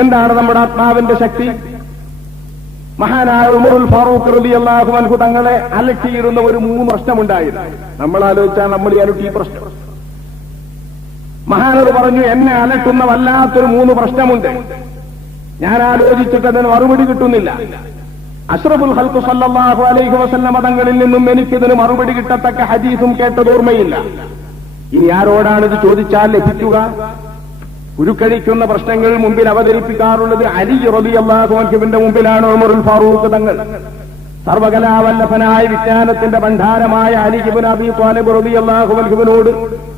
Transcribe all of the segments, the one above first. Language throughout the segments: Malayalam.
എന്താണ് നമ്മുടെ ആത്മാവിന്റെ ശക്തി? മഹാനായ ഉമറുൽ ഫാറൂഖ് റബി അള്ളാഹു അൻഹു തങ്ങളെ അലട്ടിയിരുന്ന ഒരു മൂന്ന് പ്രശ്നമുണ്ടായിരുന്നു. നമ്മൾ ആലോചിച്ചാൽ നമ്മൾ ഈ അലട്ടി പ്രശ്നം. മഹാനത് പറഞ്ഞു എന്നെ അലട്ടുന്ന വല്ലാത്തൊരു മൂന്ന് പ്രശ്നമുണ്ട്. ഞാൻ ആലോചിച്ചിട്ട് അതിന് മറുപടി കിട്ടുന്നില്ല. അഷ്റഫുൽ ഹൽക്കു സല്ലാഹു അലൈഹി വസല്ല മതങ്ങളിൽ നിന്നും എനിക്കിതിന് മറുപടി കിട്ടത്തക്ക ഹദീസും കേട്ടത് ഓർമ്മയില്ല. ഇനി ആരോടാണിത് ചോദിച്ചാൽ ലഭിക്കുക? ഉരുക്കഴിക്കുന്ന പ്രശ്നങ്ങൾ മുമ്പിൽ അവതരിപ്പിക്കാറുള്ളത് അലി റബി അള്ളാഹുവിന്റെ മുമ്പിലാണ് ഉമറുൽ ഫാറൂഖ് തങ്ങൾ. സർവകലാവല്ലഭനായ വിജ്ഞാനത്തിന്റെ ഭണ്ഡാരമായ അലിബിൻ അബി റബി റബിയല്ലാഹു അൻഹുവിനോട്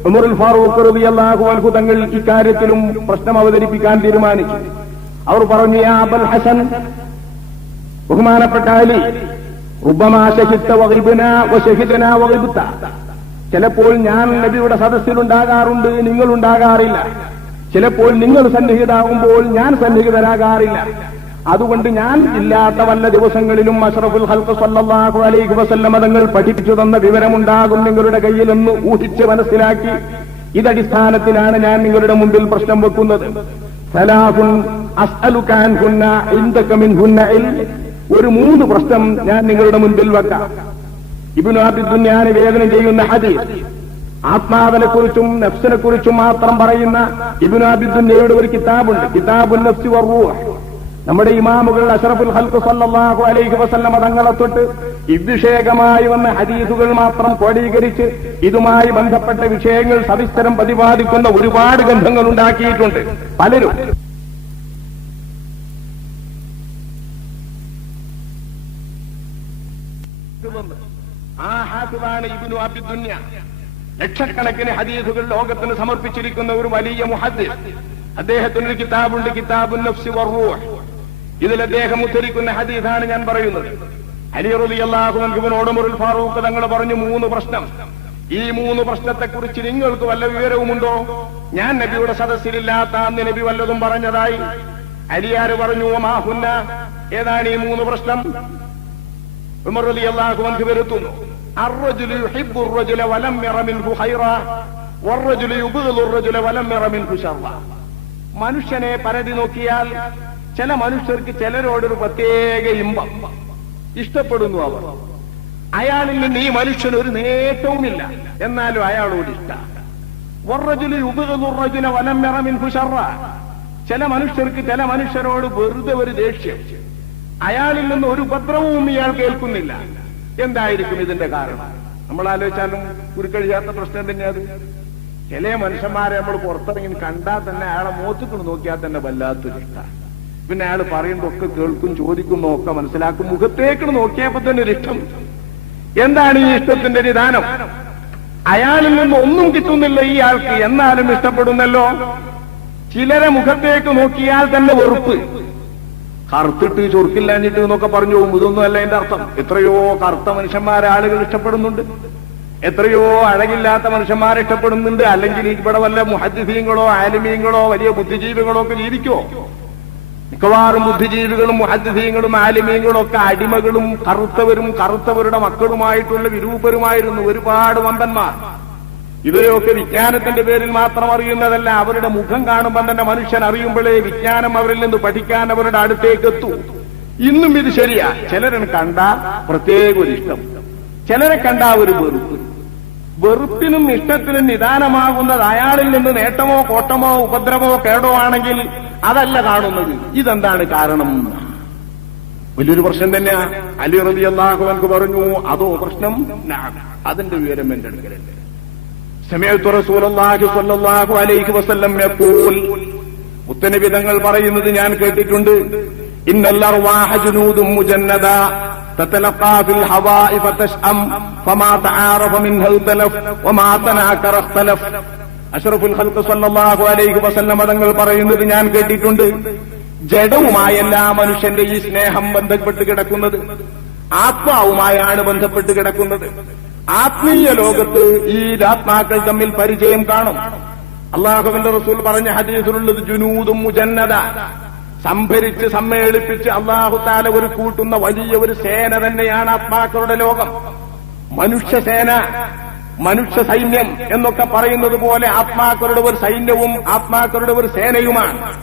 ഉമറുൽ ഫാറൂഖ് റബിയല്ലാഹു അൻഹു തങ്ങൾ ഇക്കാര്യത്തിലും പ്രശ്നം അവതരിപ്പിക്കാൻ തീരുമാനിച്ചു. അവർ പറഞ്ഞു യാ അബൽ ഹസൻ ബഹുമാനപ്പെട്ട അലി ചിലപ്പോൾ ഞാൻ നബിയുടെ സദസ്സിലുണ്ടാകാറുണ്ട് നിങ്ങൾ ഉണ്ടാകാറില്ല ചിലപ്പോൾ നിങ്ങൾ സന്നിഹിതാകുമ്പോൾ ഞാൻ സന്നിഹിതരാകാറില്ല. അതുകൊണ്ട് ഞാൻ ഇല്ലാത്ത വല്ല ദിവസങ്ങളിലും അഷറഫുൽ ഹൽക്ക് സല്ലാഹു അലൈഹി വസല്ലം തങ്ങൾ പഠിപ്പിച്ചു തന്ന വിവരമുണ്ടാകും നിങ്ങളുടെ കയ്യിലെന്ന് ഊഹിച്ച് മനസ്സിലാക്കി. ഇതടിസ്ഥാനത്തിലാണ് ഞാൻ നിങ്ങളുടെ മുമ്പിൽ പ്രശ്നം വെക്കുന്നത്. ഒരു മൂന്ന് പ്രശ്നം ഞാൻ നിങ്ങളുടെ മുൻപിൽ വെക്കാം. ഇബിനു അബിദുന്യാനെ വേദന ചെയ്യുന്ന ഹദീസ്. ആത്മാവിനെ കുറിച്ചും നഫ്സിനെ കുറിച്ചും മാത്രം പറയുന്ന ഇബിനു അബിദുന്യയുടെ ഒരു കിതാബുണ്ട്. കിതാബുൽ നഫ്സി വറൂഹ് നമ്മുടെ ഇമാമുകൾ അഷറഫുൽ ഹൽക്ക് സല്ലാഹു അലൈഹി വസല്ലമ തങ്ങളെ തൊട്ട് ഇദ്വിഷേകമായി വന്ന ഹദീസുകൾ മാത്രം ക്രോഡീകരിച്ച് ഇതുമായി ബന്ധപ്പെട്ട വിഷയങ്ങൾ സവിസ്തരം പ്രതിപാദിക്കുന്ന ഒരുപാട് ഗ്രന്ഥങ്ങൾ ഉണ്ടാക്കിയിട്ടുണ്ട്. പലരും. ആ ഹാസുബാണ് ഇബിനു അബിദുന്യ ലക്ഷക്കണക്കിന് ഹദീസുകൾ ലോകത്തിന് സമർപ്പിച്ചിരിക്കുന്ന ഒരു വലിയ മുഹദ്ദിസ്. അദ്ദേഹത്തിന് ഒരു കിതാബുണ്ട് വറൂഹ് ഇതിൽ അദ്ദേഹം ഉദ്ധരിക്കുന്ന ഹദീസാണ് ഞാൻ പറയുന്നത്. അലി അൻഹുവിനോട് മുറുൽ ഫാറൂഖ് തങ്ങൾ പറഞ്ഞു മൂന്ന് പ്രശ്നം. ഈ മൂന്ന് പ്രശ്നത്തെക്കുറിച്ച് നിങ്ങൾക്ക് വല്ല വിവരവുമുണ്ടോ? ഞാൻ നബിയുടെ സദസ്സിലില്ലാത്ത അന്ന് നബി വല്ലതും പറഞ്ഞതായി. അലിയാര് പറഞ്ഞു മാഹുന്ന ഏതാണ് ഈ മൂന്ന് പ്രശ്നം? ഉമർ റളിയല്ലാഹു അൻഹു വരുത്തുന്നു. الرجل يحب الرجل ولم ير منه خيرا والرجل يبغض الرجل ولم ير منه شرا മനുഷ്യനെ പരതി നോക്കിയാൽ ചില മനുഷ്യർക്ക് ചിലരോടൊരു പ്രത്യേക ഇമ്പം ഇഷ്ടപ്പെടുന്നു അവർ അയാളിൽ നിന്ന് ഈ മനുഷ്യന് ഒരു നേട്ടവുമില്ല എന്നാലും അയാളോട് ഇഷ്ട വറജുലി ഉപകതുറജുല വലം മിറമിൻ ഹുഷറ ചില മനുഷ്യർക്ക് ചില മനുഷ്യരോട് വെറുതെ ഒരു ദേഷ്യം അയാളിൽ നിന്ന് ഒരു ഉപദ്രവവും ഇയാൾ കേൾക്കുന്നില്ല എന്തായിരിക്കും ഇതിന്റെ കാരണം? നമ്മൾ ആലോചിച്ചാലും കുരുക്കഴിയാത്ത പ്രശ്നം തന്നെയാ അത്. ചില മനുഷ്യന്മാരെ നമ്മൾ പുറത്തിറങ്ങി കണ്ടാൽ തന്നെ അയാളെ മോത്തിക്കൊണ്ട് നോക്കിയാൽ തന്നെ വല്ലാത്തൊരു ഇഷ്ടമാണ് പിന്നെ അയാൾ പറയുന്നതൊക്കെ കേൾക്കും ചോദിക്കും നോക്കാം മനസ്സിലാക്കും മുഖത്തേക്ക് നോക്കിയപ്പോ തന്നെ ഒരു ഇഷ്ടം. എന്താണ് ഈ ഇഷ്ടത്തിന്റെ നിദാനം? അയാളിൽ നിന്ന് ഒന്നും കിട്ടുന്നില്ല ഈ ആൾക്ക്. എന്നാലും ഇഷ്ടപ്പെടുന്നല്ലോ. ചിലരെ മുഖത്തേക്ക് നോക്കിയാൽ തന്നെ വെറുപ്പ്. കറുത്തിട്ട് ചൊറുക്കില്ലാഞ്ഞിട്ട് എന്നൊക്കെ പറഞ്ഞു. പോകും ഇതൊന്നും അല്ല എന്റെ അർത്ഥം. എത്രയോ കറുത്ത മനുഷ്യന്മാരെ ആളുകൾ ഇഷ്ടപ്പെടുന്നുണ്ട്. എത്രയോ അഴകില്ലാത്ത മനുഷ്യന്മാരെ ഇഷ്ടപ്പെടുന്നുണ്ട്. അല്ലെങ്കിൽ ഇവിടെ വല്ല മുഹദ്ദീങ്ങളോ ആലിമീങ്ങളോ വലിയ ബുദ്ധിജീവികളോ ഒക്കെ ജീവിക്കോ മിക്കവാറും ബുദ്ധിജീവികളും മുഹദ്ദീങ്ങളും ആലിമീങ്ങളും ഒക്കെ അടിമകളും കറുത്തവരും കറുത്തവരുടെ മക്കളുമായിട്ടുള്ള വിരൂപരുമായിരുന്നു ഒരുപാട് വമ്പന്മാർ. ഇവരെയൊക്കെ വിജ്ഞാനത്തിന്റെ പേരിൽ മാത്രം അറിയുന്നതല്ല. അവരുടെ മുഖം കാണുമ്പോൾ തന്നെ മനുഷ്യൻ അറിയുമ്പോഴേ വിജ്ഞാനം അവരിൽ നിന്ന് പഠിക്കാൻ അവരുടെ അടുത്തേക്ക് എത്തൂ. ഇന്നും ഇത് ശരിയാ. ചിലരെ കണ്ട പ്രത്യേക ഒരു ഇഷ്ടം. ചിലരെ കണ്ട ഒരു വെറുപ്പ്. വെറുപ്പിനും ഇഷ്ടത്തിനും നിദാനമാകുന്നത് അയാളിൽ നിന്ന് നേട്ടമോ കോട്ടമോ ഉപദ്രവമോ കേടോ ആണെങ്കിൽ അതല്ല കാണുന്നത്. ഇതെന്താണ് കാരണം? വലിയൊരു പ്രശ്നം തന്നെയാ. അലി റബി അള്ളാഹുവൻക്ക് പറഞ്ഞു അതോ പ്രശ്നം. അതിന്റെ വിവരം എന്റെ അടുക്കലുണ്ട് സമയത്ത് റസൂലുള്ളാഹി സ്വല്ലല്ലാഹു അലൈഹി വസല്ലം യഖൂൽ മുത്തനബി തങ്ങൾ പറയുന്നത് ഞാൻ കേട്ടിട്ടുണ്ട് ഇന്നൽ അർവാഹ ജുനൂദും മുജന്നദ تتلقى في الهواء فتشأم فما تعارف منها اختلف وما تناكر اختلف അഷറഫുൽ ഖൽഖ് സല്ലല്ലാഹു അലൈഹി വസല്ലം തങ്ങൾ പറയുന്നത് ഞാൻ കേട്ടിട്ടുണ്ട് ജഡവുമായ എല്ലാ മനുഷ്യന്റെ ഈ സ്നേഹം ബന്ധപ്പെട്ട് കിടക്കുന്നത് ആത്മാവുമായാണ് ബന്ധപ്പെട്ട് കിടക്കുന്നത് ആത്മീയ ലോകത്ത് ഈ ആത്മാക്കൾ തമ്മിൽ പരിചയം കാണും. അള്ളാഹുവിന്റെ റസൂൽ പറഞ്ഞ ഹദീസിലുള്ളത് ജുനൂദും മുജന്നത സംഭരിച്ച് സമ്മേളിപ്പിച്ച് അള്ളാഹു താല ഒരു കൂട്ടുന്ന വലിയ ഒരു സേന തന്നെയാണ് ആത്മാക്കളുടെ ലോകം. മനുഷ്യസേന മനുഷ്യ സൈന്യം എന്നൊക്കെ പറയുന്നത് പോലെ ആത്മാക്കളുടെ ഒരു സൈന്യവും ആത്മാക്കളുടെ ഒരു സേനയുമാണ്.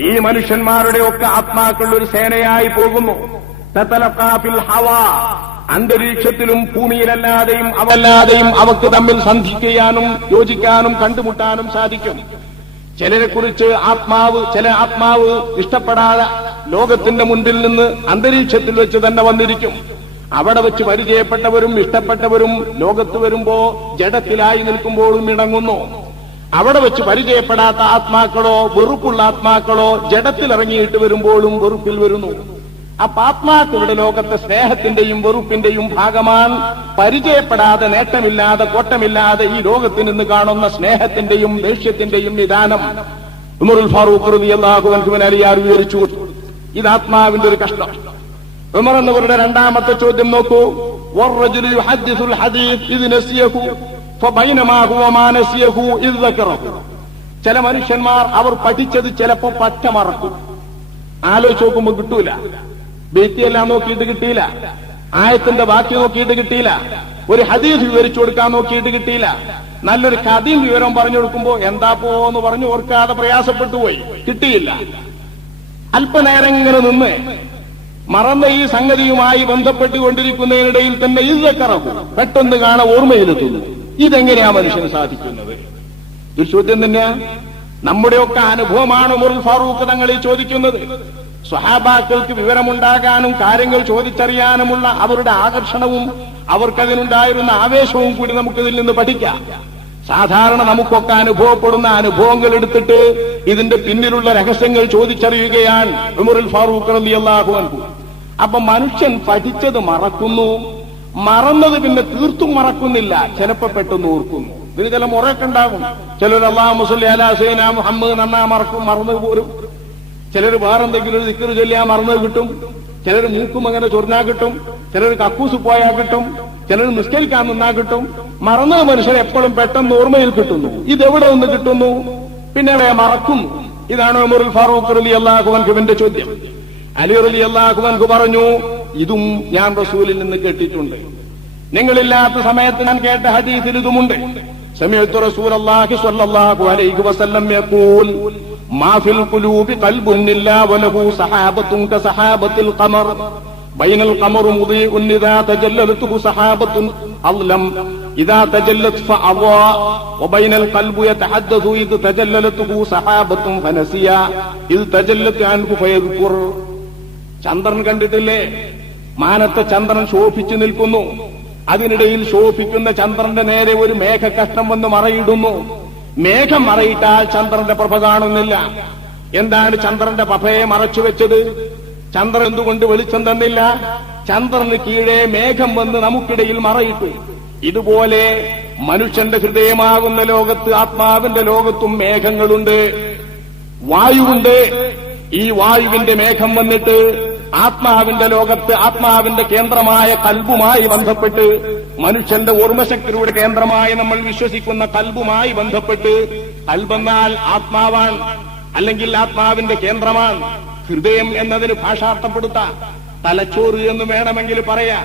ഈ മനുഷ്യന്മാരുടെയൊക്കെ ആത്മാക്കൾ ഒരു സേനയായി പോകുന്നു. തത്തലക്കാഫിൽ ഹവ. അന്തരീക്ഷത്തിലും ഭൂമിയിലല്ലാതെയും അവല്ലാതെയും അവക്ക് തമ്മിൽ സന്ധിക്കാനും യോജിക്കാനും കണ്ടുമുട്ടാനും സാധിക്കും. ചിലരെ കുറിച്ച് ആത്മാവ് ചില ആത്മാവ് ഇഷ്ടപ്പെടാതെ ലോകത്തിന്റെ മുൻപിൽ നിന്ന് അന്തരീക്ഷത്തിൽ വെച്ച് തന്നെ വന്നിരിക്കും. അവിടെ വെച്ച് പരിചയപ്പെട്ടവരും ഇഷ്ടപ്പെട്ടവരും ലോകത്ത് വരുമ്പോ ജഡത്തിലായി നിൽക്കുമ്പോഴും ഇണങ്ങുന്നു. അവിടെ വെച്ച് പരിചയപ്പെടാത്ത ആത്മാക്കളോ വെറുപ്പുള്ള ആത്മാക്കളോ ജഡത്തിലിറങ്ങിയിട്ട് വരുമ്പോഴും വെറുപ്പിൽ വരുന്നു. അപ്പൊ ആത്മാക്കളുടെ ലോകത്തെ സ്നേഹത്തിന്റെയും വെറുപ്പിന്റെയും ഭാഗമാണ് പരിചയപ്പെടാതെ നേട്ടമില്ലാതെ കോട്ടമില്ലാതെ ഈ ലോകത്തിൽ നിന്ന് കാണുന്ന സ്നേഹത്തിന്റെയും ദേഷ്യത്തിന്റെയും നിദാനം. ഉമറുൽ ഫാറൂഖ് അള്ളാഹുബൻ ഇത് ആത്മാവിന്റെ ഒരു കഷ്ടം. ഉമർ എന്നവരുടെ രണ്ടാമത്തെ ചോദ്യം നോക്കൂ. ചില മനുഷ്യന്മാർ അവർ പഠിച്ചത് ചിലപ്പോ പറ്റ മറക്കും ആലോചിച്ച് നോക്കുമ്പോ കിട്ടൂല. ബേത്തിയെല്ലാം നോക്കിയിട്ട് കിട്ടിയില്ല. ആയത്തിന്റെ ബാക്കി നോക്കിയിട്ട് കിട്ടിയില്ല. ഒരു ഹദീസ് വിവരിച്ചു കൊടുക്കാൻ നോക്കിയിട്ട് കിട്ടിയില്ല. നല്ലൊരു കഥയും വിവരം പറഞ്ഞു കൊടുക്കുമ്പോ എന്താ പോന്ന് പറഞ്ഞു ഓർക്കാതെ പ്രയാസപ്പെട്ടു പോയി. കിട്ടിയില്ല. അല്പനേരം ഇങ്ങനെ നിന്ന് മറന്ന ഈ സംഗതിയുമായി ബന്ധപ്പെട്ടുകൊണ്ടിരിക്കുന്നതിനിടയിൽ തന്നെ ഇതൊക്കറക്കും പെട്ടെന്ന് കാണാൻ ഓർമ്മയിലെത്തുന്നു. ഇതെങ്ങനെയാ മനുഷ്യന് സാധിക്കുന്നത്? ഒരു ചോദ്യം തന്നെയാ? നമ്മുടെയൊക്കെ അനുഭവമാണ് മുറുൽ ഫാറൂഖ് തങ്ങൾ ചോദിക്കുന്നത്. സ്വഹാബാക്കൾക്ക് വിവരമുണ്ടാകാനും കാര്യങ്ങൾ ചോദിച്ചറിയാനുമുള്ള അവരുടെ ആകർഷണവും അവർക്കതിനുണ്ടായിരുന്ന ആവേശവും കൂടി നമുക്കിതിൽ നിന്ന് പഠിക്കാം. സാധാരണ നമുക്കൊക്കെ അനുഭവപ്പെടുന്ന അനുഭവങ്ങൾ എടുത്തിട്ട് ഇതിന്റെ പിന്നിലുള്ള രഹസ്യങ്ങൾ ചോദിച്ചറിയുകയാണ് ഉമറുൽ ഫാറൂഖ് അൻഹു. അപ്പൊ മനുഷ്യൻ പഠിച്ചത് മറക്കുന്നു. മറന്നത് പിന്നെ തീർത്തും മറക്കുന്നില്ല. ചിലപ്പോ പെട്ടെന്ന് ഓർക്കുന്നു ഇതിന് ചില മുറയൊക്കെ ഉണ്ടാകും. ചിലർ അള്ളാഹ് മുസ്ലി അലാ സൈന മുഹമ്മദ് നന്നാ മറക്കും മറന്നു പോരും. ചിലർ വേറെന്തെങ്കിലും ഒരു ദിക്കറ് ചൊല്ലിയാ മറന്നു കിട്ടും. ചിലർ മൂക്കും അങ്ങനെ ചൊറിഞ്ഞാ കിട്ടും. ചിലർ കക്കൂസ് പോയാ കിട്ടും. ചിലർ നിസ്കരിക്കാൻ നിന്നാ കിട്ടും. മറന്ന മനുഷ്യർ എപ്പോഴും പെട്ടെന്ന് ഓർമ്മയിൽ കിട്ടുന്നു. ഇതെവിടെ നിന്ന് കിട്ടുന്നു? പിന്നെ അവയെ മറക്കുന്നു ഇതാണ് ഉമറുൽ ഫാറൂഖ് അലി അള്ളാഹുബൻഖുവിന്റെ ചോദ്യം. അലി അലി അള്ളാഹുബൻഖു പറഞ്ഞു ഇതും ഞാൻ റസൂലിൽ നിന്ന് കേട്ടിട്ടുണ്ട്. നിങ്ങളില്ലാത്ത സമയത്ത് ഞാൻ കേട്ട ഹദീസിൽ ഇതുമുണ്ട്. سمعت رسول الله صلى الله عليه وسلم يقول ما في القلوب قلب إلا وله سحابة كسحابة القمر بين القمر مضيء إذا تجللته سحابة أظلم إذا تجلت فأضاء وبين القلب يتحدث إذ تجللته سحابة فنسيا إذ تجلت عنه فيذكر ചന്ദ്രൻ കണ്ടിട്ടില്ലേ മാനത്തെ ചന്ദ്രൻ ശോഭിച്ചു നിൽക്കുന്നു അതിനിടയിൽ ശോഭിക്കുന്ന ചന്ദ്രന്റെ നേരെ ഒരു മേഘകഷ്ണം വന്ന് മറയിടുന്നു. മേഘം മറയിട്ടാൽ ചന്ദ്രന്റെ പ്രഭ കാണുന്നില്ല. എന്താണ് ചന്ദ്രന്റെ പ്രഭയെ മറച്ചു വെച്ചത് ചന്ദ്രൻ എന്തുകൊണ്ട് വെളിച്ചം തന്നില്ല? ചന്ദ്രന് കീഴെ മേഘം വന്ന് നമുക്കിടയിൽ മറയിട്ടു. ഇതുപോലെ മനുഷ്യന്റെ ഹൃദയമാകുന്ന ലോകത്ത് ആത്മാവിന്റെ ലോകത്തും മേഘങ്ങളുണ്ട്. വായുവുണ്ട്. ഈ വായുവിന്റെ മേഘം വന്നിട്ട് ആത്മാവിന്റെ ലോകത്ത് ആത്മാവിന്റെ കേന്ദ്രമായ കൽബുമായി ബന്ധപ്പെട്ട് മനുഷ്യന്റെ ഓർമ്മശക്തിയുടെ കേന്ദ്രമായി നമ്മൾ വിശ്വസിക്കുന്ന കൽബുമായി ബന്ധപ്പെട്ട് കൽബെന്നാൽ ആത്മാവാൻ അല്ലെങ്കിൽ ആത്മാവിന്റെ കേന്ദ്രമാണ്. ഹൃദയം എന്നതിന് ഭാഷാർത്ഥപ്പെടുത്താം. തലച്ചോറ് എന്ന് വേണമെങ്കിൽ പറയാ.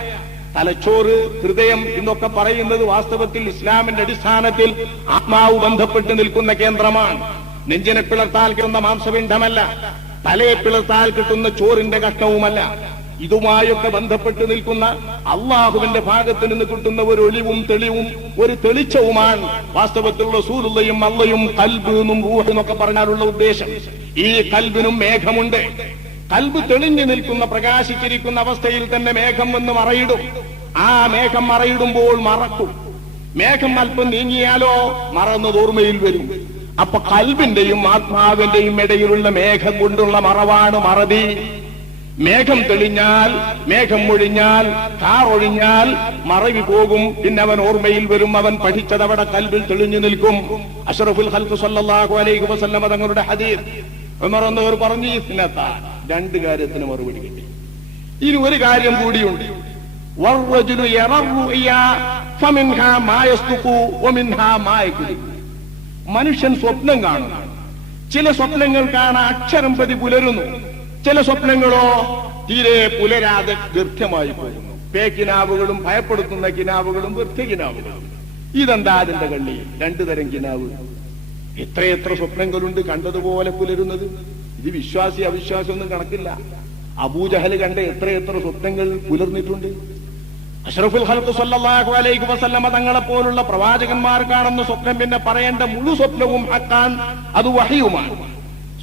തലച്ചോറ് ഹൃദയം എന്നൊക്കെ പറയുന്നത് വാസ്തവത്തിൽ ഇസ്ലാമിന്റെ അടിസ്ഥാനത്തിൽ ആത്മാവ് ബന്ധപ്പെട്ട് നിൽക്കുന്ന കേന്ദ്രമാണ്. നെഞ്ചിനെ പിളർത്താൽ കിടന്ന മാംസപിണ്ഡമല്ല. തലയെ പിളർത്താൽ കിട്ടുന്ന ചോറിന്റെ കഷ്ണവുമല്ല. ഇതുമായൊക്കെ ബന്ധപ്പെട്ട് നിൽക്കുന്ന അള്ളാഹുവിന്റെ ഭാഗത്ത് നിന്ന് കിട്ടുന്ന ഒരു ഒലിവും തെളിവും ഒരു തെളിച്ചവുമാണ് വാസ്തവത്തിലുള്ള സൂറുള്ളയും അള്ളയും എന്നും റൂഹ് എന്നൊക്കെ പറഞ്ഞാലുള്ള ഉദ്ദേശം. ഈ കൽബിനും മേഘമുണ്ട്. കൽബ് തെളിഞ്ഞു നിൽക്കുന്ന പ്രകാശിച്ചിരിക്കുന്ന അവസ്ഥയിൽ തന്നെ മേഘം വന്ന് മറയിടും. ആ മേഘം മറയിടുമ്പോൾ മറക്കും. മേഘം അല്പം നീങ്ങിയാലോ മറന്നത് ഓർമ്മയിൽ വരും. അപ്പൊ കൽബിന്റെയും ആത്മാവിന്റെയും ഇടയിലുള്ള മേഘം കൊണ്ടുള്ള മറവാണ് മറതി. മേഘം തെളിഞ്ഞാൽ മേഘം ഒഴിഞ്ഞാൽ കാർ ഒഴിഞ്ഞാൽ മറവി പോകും. പിന്നെ അവൻ ഓർമ്മയിൽ വരും അവൻ പഠിച്ചത് അവിടെ കൽബിൽ തെളിഞ്ഞു നിൽക്കും. അഷറഫുൽ ഹൽക്ക് സല്ലാഹു അലൈഹി വസ്ലമ തങ്ങളുടെ ഹദീർ ഉമർ പറഞ്ഞു പറഞ്ഞു ഇസ്നത്താൻ രണ്ട് കാര്യത്തിന് മറുപടി കിട്ടി. ഇനി ഒരു കാര്യം കൂടിയുണ്ട്. വറജുനു ഇയാ ഫമിൻഹാ മാ യസ്തുഖു വമിൻഹാ മാ മനുഷ്യൻ സ്വപ്നം കാണുന്നു. ചില സ്വപ്നങ്ങൾ കാണാൻ അക്ഷരം പ്രതി പുലരുന്നു. ചില സ്വപ്നങ്ങളോ തീരെ പുലരാതെ ഗൃത്യമായി പോകുന്നു. പേക്കിനാവുകളും ഭയപ്പെടുത്തുന്ന കിനാവുകളും വൃത്യകിനാവുകളും ഇതെന്താ അതിന്റെ കള്ളി? രണ്ടു തരം കിനാവ്. എത്രയെത്ര സ്വപ്നങ്ങളുണ്ട് കണ്ടതുപോലെ പുലരുന്നത്. ഇത് വിശ്വാസി അവിശ്വാസം ഒന്നും കണക്കില്ല. അബൂജഹൽ കണ്ട എത്രയെത്ര എത്ര സ്വപ്നങ്ങൾ പുലർന്നിട്ടുണ്ട്. അഷ്റഫുൽ ഹലത്ത് സല്ലാഹു അലൈഹി വസല്ലമ തങ്ങളെ പോലുള്ള പ്രവാചകന്മാർ കാണുന്ന സ്വപ്നം പിന്നെ പറയേണ്ട മുഴു സ്വപ്നവും ഹക്കാൻ അത് വഹിയുമാണ്.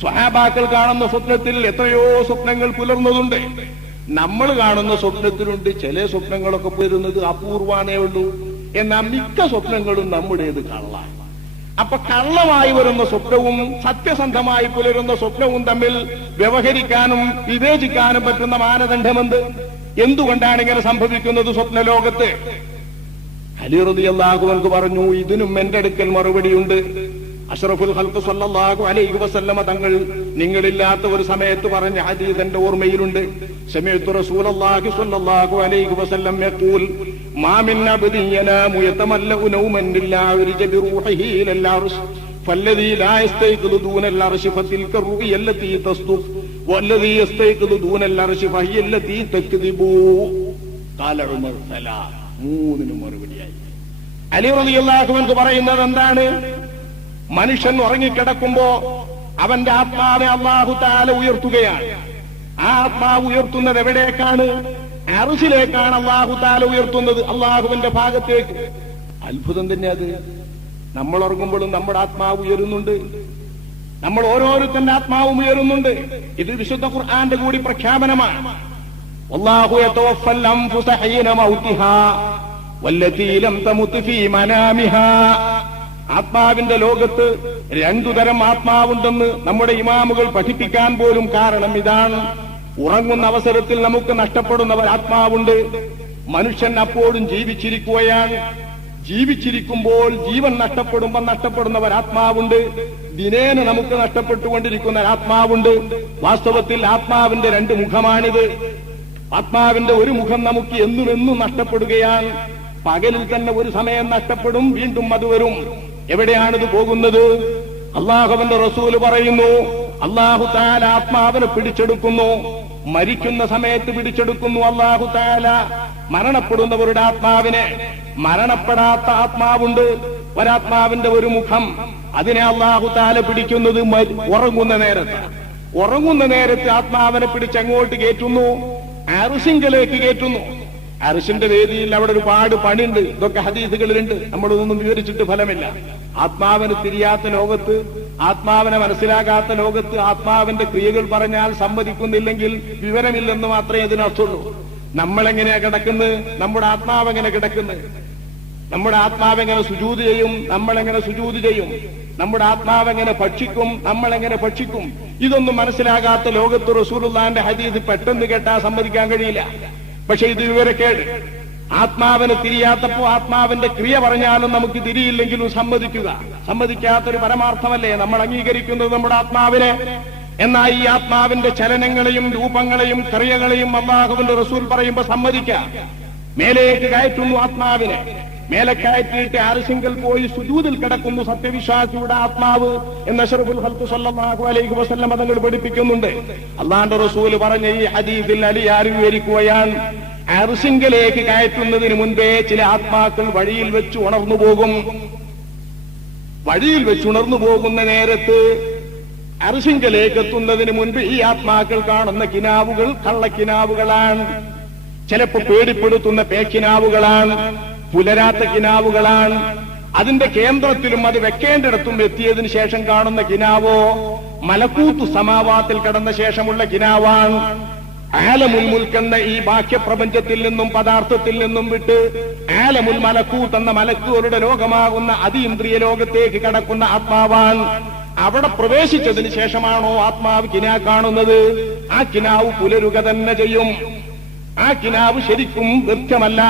സ്വഹാബാക്കൾ കാണുന്ന സ്വപ്നത്തിൽ എത്രയോ സ്വപ്നങ്ങൾ പുലർന്നതുണ്ട്. നമ്മൾ കാണുന്ന സ്വപ്നത്തിലുണ്ട് ചില സ്വപ്നങ്ങളൊക്കെ പുലരുന്നത് അപൂർവാനേ ഉള്ളൂ. എന്നാൽ മിക്ക സ്വപ്നങ്ങളും നമ്മുടേത് കള്ളാണ്. അപ്പൊ കള്ളമായി വരുന്ന സ്വപ്നവും സത്യസന്ധമായി പുലരുന്ന സ്വപ്നവും തമ്മിൽ വ്യവഹരിക്കാനും വിവേചിക്കാനും പറ്റുന്ന മാനദണ്ഡമെന്ത്? എന്തുകൊണ്ടാണ് ഇങ്ങനെ സംഭവിക്കുന്നത് സ്വപ്ന ലോകത്ത് അലി റതി അള്ളാഹുവൻക്ക് പറഞ്ഞു ഇതിനും എന്റെ അടുക്കൽ മറുപടിയുണ്ട്. അഷറഫുൽ ഹൽക്ക് സല്ലാഹു അലൈഹി വസല്ലമ തങ്ങൾ നിങ്ങളില്ലാത്ത ഒരു സമയത്ത് പറഞ്ഞ ഹദീസ് എന്റെ ഓർമ്മയിലുണ്ട്. സമയത്ത് റസൂൽ അള്ളാഹി സല്ലാഹു അലൈഹി വസല്ലം യഖൂൽ മാമിൻ അബ്ദിൻ യനാമു യതമല്ലഉ നൗമൻ ഇല്ലാ ഉരിജ ബിറൂഹിഹി ഇലൽ അർശ് ഫല്ലദീ ലാ യസ്തൈഖിദു ദൂന അൽ അർശ് ഫതിൽക റുഇയ അല്ലതീ തസ്ദുഖ് മൂന്നിന് അലി പറയുന്നത് എന്താണ്? മനുഷ്യൻ ഉറങ്ങിക്കിടക്കുമ്പോ അവന്റെ ആത്മാവിനെ അള്ളാഹു താല ഉയർത്തുകയാണ്. ആ ആത്മാവ് ഉയർത്തുന്നത് എവിടേക്കാണ്? അറുസിലേക്കാണ് അള്ളാഹു താല ഉയർത്തുന്നത്. അള്ളാഹുവിന്റെ ഭാഗത്തേക്ക്. അത്ഭുതം തന്നെ അത്. നമ്മൾ ഉറങ്ങുമ്പോഴും നമ്മുടെ ആത്മാവ് ഉയരുന്നുണ്ട്. നമ്മൾ ഓരോരുത്തന്റെ ആത്മാവ് ഉയരുന്നുണ്ട്. ഇത് വിശുദ്ധ ഖുർആന്റെ കൂടി പ്രഖ്യാപനമാണ്. ആത്മാവിന്റെ ലോകത്ത് രണ്ടു തരം ആത്മാവുണ്ടെന്ന് നമ്മുടെ ഇമാമുകൾ പഠിപ്പിക്കാൻ പോലും കാരണം ഇതാണ്. ഉറങ്ങുന്ന അവസരത്തിൽ നമുക്ക് നഷ്ടപ്പെടുന്നവർ ആത്മാവുണ്ട്. മനുഷ്യൻ അപ്പോഴും ജീവിച്ചിരിക്കുകയാണ്. ജീവിച്ചിരിക്കുമ്പോൾ ജീവൻ നഷ്ടപ്പെടുമ്പോൾ നഷ്ടപ്പെടുന്നവർ ആത്മാവുണ്ട്. ദിനേന നമുക്ക് നഷ്ടപ്പെട്ടുകൊണ്ടിരിക്കുന്ന ആത്മാവുണ്ട്. വാസ്തവത്തിൽ ആത്മാവിന്റെ രണ്ട് മുഖമാണിത്. ആത്മാവിന്റെ ഒരു മുഖം നമുക്ക് എന്നും എന്നും നഷ്ടപ്പെടുകയാണ് പകലിൽ തന്നെ ഒരു സമയം നഷ്ടപ്പെടും വീണ്ടും അത് വരും. എവിടെയാണിത് പോകുന്നത്? അള്ളാഹുവിന്റെ റസൂൽ പറയുന്നു അള്ളാഹു താല ആത്മാവിനെ പിടിച്ചെടുക്കുന്നു. മരിക്കുന്ന സമയത്ത് പിടിച്ചെടുക്കുന്നു അള്ളാഹു താല മരണപ്പെടുന്നവരുടെ ആത്മാവിനെ. മരണപ്പെടാത്ത ആത്മാവുണ്ട്. ഒരാത്മാവിന്റെ ഒരു മുഖം. അതിനെ അള്ളാഹു താല പിടിക്കുന്നത് ഉറങ്ങുന്ന നേരത്ത് ഉറങ്ങുന്ന നേരത്ത് ആത്മാവിനെ പിടിച്ച് അങ്ങോട്ട് കയറ്റുന്നു. അറുസിങ്കലേക്ക് കയറ്റുന്നു. അറുസിന്റെ വേദിയിൽ അവിടെ ഒരുപാട് പണിയുണ്ട്. ഇതൊക്കെ ഹദീസുകളിലുണ്ട്. നമ്മളൊന്നും വിവരിച്ചിട്ട് ഫലമില്ല. ആത്മാവിന് തിരിയാത്ത ലോകത്ത് ആത്മാവിനെ മനസ്സിലാകാത്ത ലോകത്ത് ആത്മാവിന്റെ ക്രിയകൾ പറഞ്ഞാൽ സമ്മതിക്കുന്നില്ലെങ്കിൽ വിവരമില്ലെന്ന് മാത്രമേ ഇതിനർത്ഥമുള്ളൂ നമ്മളെങ്ങനെയാ കിടക്കുന്നത്? നമ്മുടെ ആത്മാവ് എങ്ങനെ കിടക്കുന്നത്? നമ്മുടെ ആത്മാവ് എങ്ങനെ സുജൂത് ചെയ്യും? നമ്മൾ എങ്ങനെ സുജൂത് ചെയ്യും? നമ്മുടെ ആത്മാവ് എങ്ങനെ ഭക്ഷിക്കും? നമ്മൾ എങ്ങനെ ഭക്ഷിക്കും? ഇതൊന്നും മനസ്സിലാകാത്ത ലോകത്ത് റസൂലുള്ളാന്റെ ഹദീസ് പെട്ടെന്ന് കേട്ടാ സമ്മതിക്കാൻ കഴിയില്ല. പക്ഷെ ഇത് വിവരക്കേട്. ആത്മാവിന് തിരിയാത്തപ്പോ ആത്മാവിന്റെ ക്രിയ പറഞ്ഞാലും നമുക്ക് തിരിയില്ലെങ്കിലും സമ്മതിക്കുക. സമ്മതിക്കാത്തൊരു പരമാർത്ഥമല്ലേ? നമ്മൾ അംഗീകരിക്കുന്നത് നമ്മുടെ ആത്മാവിനെ. എന്നാൽ ഈ ആത്മാവിന്റെ ചലനങ്ങളെയും രൂപങ്ങളെയും ക്രിയകളെയും അള്ളാഹുവിന്റെ റസൂൽ പറയുമ്പോ സമ്മതിക്കാം. മേലേക്ക് കയറ്റുന്നു ആത്മാവിനെ. മേലെ കയറ്റിയിട്ട് പോയി സുജൂതിൽ കിടക്കുന്നു സത്യവിശ്വാസിയുടെ ആത്മാവ് എന്ന ഷറഫുൽ ഹൽക്ക് സല്ലല്ലാഹു അലൈഹി വസല്ലം തങ്ങൾ പഠിപ്പിക്കുന്നുണ്ട്. അള്ളാന്റെ റസൂൽ പറഞ്ഞ ഈ ഹദീസിൽ അലി വിവരിക്കുകയാണ് അർശിങ്കലേക്ക് കയറ്റുന്നതിന് മുൻപേ ചില ആത്മാക്കൾ വഴിയിൽ വെച്ച് ഉണർന്നു പോകും. വഴിയിൽ വെച്ച് ഉണർന്നു പോകുന്ന നേരത്ത് അർശിങ്കലേക്ക് എത്തുന്നതിന് മുൻപ് ഈ ആത്മാക്കൾ കാണുന്ന കിനാവുകൾ കള്ളക്കിനാവുകളാണ്. ചിലപ്പോ പേടിപ്പെടുത്തുന്ന പേക്കിനാവുകളാണ്. പുലരാത്ത കിനാവുകളാണ്. അതിന്റെ കേന്ദ്രത്തിലും അത് വെക്കേണ്ടിടത്തും എത്തിയതിനു ശേഷം കാണുന്ന കിനാവോ മലക്കൂത്തു സമാവാത്തിൽ കടന്ന ശേഷമുള്ള കിനാവാണ്. ആലമുൽ മുൽക്കെന്ന ഈ ബാഹ്യപ്രപഞ്ചത്തിൽ നിന്നും പദാർത്ഥത്തിൽ നിന്നും വിട്ട് ആലമുൽ മലക്കൂത്ത് എന്ന മലക്കൂരുടെ ലോകമാകുന്ന അതീന്ദ്രിയ ലോകത്തേക്ക് കടക്കുന്ന ആത്മാവാൻ അവിടെ പ്രവേശിച്ചതിന് ശേഷമാണോ ആത്മാവ് കിനാ കാണുന്നത്? ആ കിനാവ് പുലരുക തന്നെ ചെയ്യും. ആ കിനാവ് ശരിക്കും വൃക്ഷമല്ല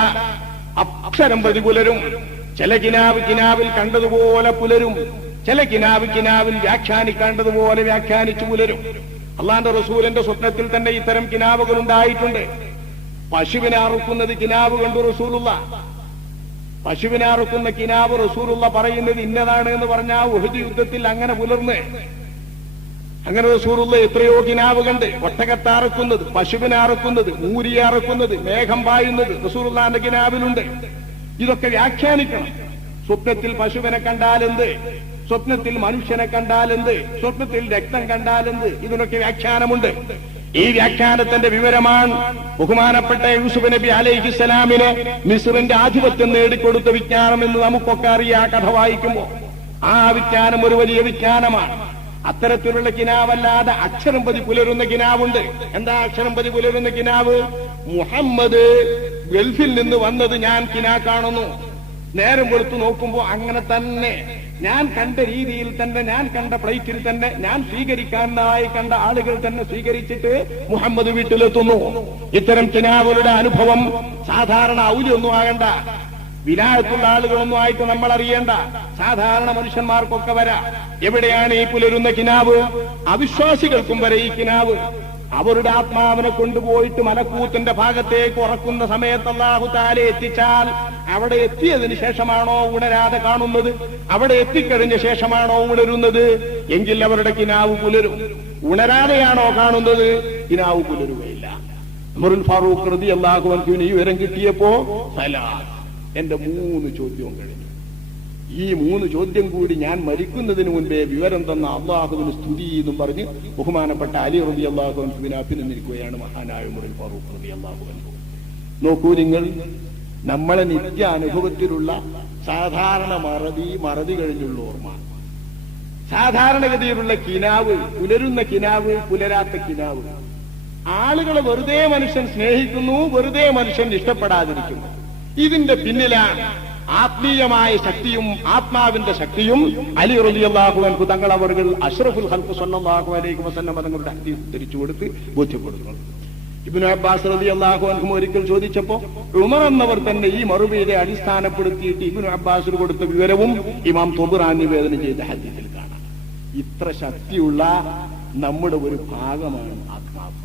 അക്ഷരം പ്രതി പുലരും. ചില കിനാവ് കിനാവിൽ കണ്ടതുപോലെ പുലരും. ചില കിനാവ് കിനാവിൽ വ്യാഖ്യാനിക്കേണ്ടതുപോലെ വ്യാഖ്യാനിച്ചു പുലരും. അള്ളാന്റെ റസൂലിന്റെ സ്വപ്നത്തിൽ തന്നെ ഇത്തരം കിനാവുകൾ ഉണ്ടായിട്ടുണ്ട്. പശുവിനെ അറുക്കുന്നത് കിനാവ് കണ്ടു റസൂലുള്ള. പശുവിനെ അറുക്കുന്ന കിനാവ് റസൂലുള്ള പറയുന്നത് ഇന്നതാണ് എന്ന് പറഞ്ഞാൽ ഉഹുദ് യുദ്ധത്തിൽ അങ്ങനെ പുലർന്ന്. അങ്ങനെ റസൂറുള്ള എത്രയോ കിനാവ് കണ്ട് ഒട്ടകത്താറക്കുന്നത് പശുവിനെ അറക്കുന്നത് മൂരിയെ അറക്കുന്നത് മേഘം പായുന്നത് റസൂറുള്ളാന്റെ കിനാവിലുണ്ട്. ഇതൊക്കെ വ്യാഖ്യാനിക്കണം. സ്വപ്നത്തിൽ പശുവിനെ കണ്ടാലെന്ത്? സ്വപ്നത്തിൽ മനുഷ്യനെ കണ്ടാലെന്ത്? സ്വപ്നത്തിൽ രക്തം കണ്ടാലെന്ത്? ഇതിനൊക്കെ വ്യാഖ്യാനമുണ്ട്. ഈ വ്യാഖ്യാനത്തിന്റെ വിവരമാണ് ബഹുമാനപ്പെട്ട യൂസുഫ് നബി അലൈഹിസ്സലാമിന് മിസ്റിന്റെ ആധിപത്യം നേടിക്കൊടുത്ത വിജ്ഞാനം എന്ന് നമുക്കൊക്കെ അറിയാം കഥ വായിക്കുമ്പോൾ. ആ വിജ്ഞാനം ഒരു വലിയ വിജ്ഞാനമാണ്. അത്തരത്തിലുള്ള കിനാവല്ലാതെ അക്ഷരം പതി പുലരുന്ന കിനാവുണ്ട്. എന്താ അക്ഷരം പതി പുലരുന്ന കിനാവ്? മുഹമ്മദ് ഗൾഫിൽ നിന്ന് വന്നത് ഞാൻ കിനാ കാണുന്നു. നേരം വെളുത്തു നോക്കുമ്പോ അങ്ങനെ തന്നെ. ഞാൻ കണ്ട രീതിയിൽ തന്നെ ഞാൻ കണ്ട പ്ലേറ്റിൽ തന്നെ ഞാൻ സ്വീകരിക്കാനായി കണ്ട ആളുകൾ തന്നെ സ്വീകരിച്ചിട്ട് മുഹമ്മദ് വീട്ടിലെത്തുന്നു. ഇത്തരം കിനാവുകളുടെ അനുഭവം സാധാരണ ഔലിയൊന്നും ആകണ്ട. വിലായത്തുള്ള ആളുകളൊന്നും ആയിട്ട് നമ്മൾ അറിയേണ്ട സാധാരണ മനുഷ്യന്മാർക്കൊക്കെ വരാം. എവിടെയാണ് ഈ പുലരുന്ന കിനാവ്? അവിശ്വാസികൾക്കും വരെ ഈ കിനാവ്. അവരുടെ ആത്മാവിനെ കൊണ്ടുപോയിട്ട് മലക്കൂത്തിന്റെ ഭാഗത്തേക്ക് ഉറക്കുന്ന സമയത്ത് അള്ളാഹു താലെ എത്തിച്ചാൽ അവിടെ എത്തിയതിന് ശേഷമാണോ ഉണരാതെ കാണുന്നത്? അവിടെ എത്തിക്കഴിഞ്ഞ ശേഷമാണോ ഉണരുന്നത്? എങ്കിൽ അവരുടെ കിനാവ് പുലരും. ഉണരാതെയാണോ കാണുന്നത്? കിനാവ് പുലരുകയില്ല. മുറുൽ ഫാറൂഖ് റതി അള്ളാഹു ഈ വിവരം കിട്ടിയപ്പോ സലാത്ത്. എന്റെ മൂന്ന് ചോദ്യവും കഴിഞ്ഞു. ഈ മൂന്ന് ചോദ്യം കൂടി ഞാൻ മരിക്കുന്നതിന് മുൻപേ വിവരം തന്ന അള്ളാഹുവിന് സ്തുതി എന്നും പറഞ്ഞ് ബഹുമാനപ്പെട്ട അലി റബി അള്ളാഹുവിന് അഭിനന്ദിക്കുകയാണ് മഹാനായ മുറിൽ ഫറൂഖ് റബി അൻഹു. നോക്കൂ നിങ്ങൾ നമ്മളെ നിത്യ അനുഭവത്തിലുള്ള സാധാരണ മറതി മറതി കഴിഞ്ഞുള്ള ഓർമ്മ. സാധാരണഗതിയിലുള്ള കിനാവ് പുലരുന്ന കിനാവ് പുലരാത്ത കിനാവ്. ആളുകളെ വെറുതെ മനുഷ്യൻ സ്നേഹിക്കുന്നു വെറുതെ മനുഷ്യൻ ഇഷ്ടപ്പെടാതിരിക്കുന്നു. ഇതിന്റെ പിന്നിലാണ് ആത്മീയമായ ശക്തിയും ആത്മാവിന്റെ ശക്തിയും അലി റലിയല്ലാഹുവൻകു തങ്ങൾ അവർ അഷ്റഫുൽ ഹൽക്ക് സല്ലാഹു അലൈഹി വസല്ലം തങ്ങളുടെ ഹദീസ് തിരിച്ചു കൊടുത്ത് ബോധ്യപ്പെടുത്തുന്നു. ഇബിന് അബ്ബാസ് റലി അള്ളാഹുഅൻകും ഒരിക്കൽ ചോദിച്ചപ്പോ ഉമർ എന്നവർ തന്നെ ഈ മറുപടിയെ അടിസ്ഥാനപ്പെടുത്തിയിട്ട് ഇബിന് അബ്ബാസിന് കൊടുത്ത വിവരവും ഇമാം തൊബുറാൻ നിവേദനം ചെയ്ത ഹദീസിൽ കാണാം. ഇത്ര ശക്തിയുള്ള നമ്മുടെ ഒരു ഭാഗമാണ് ആത്മാവ്.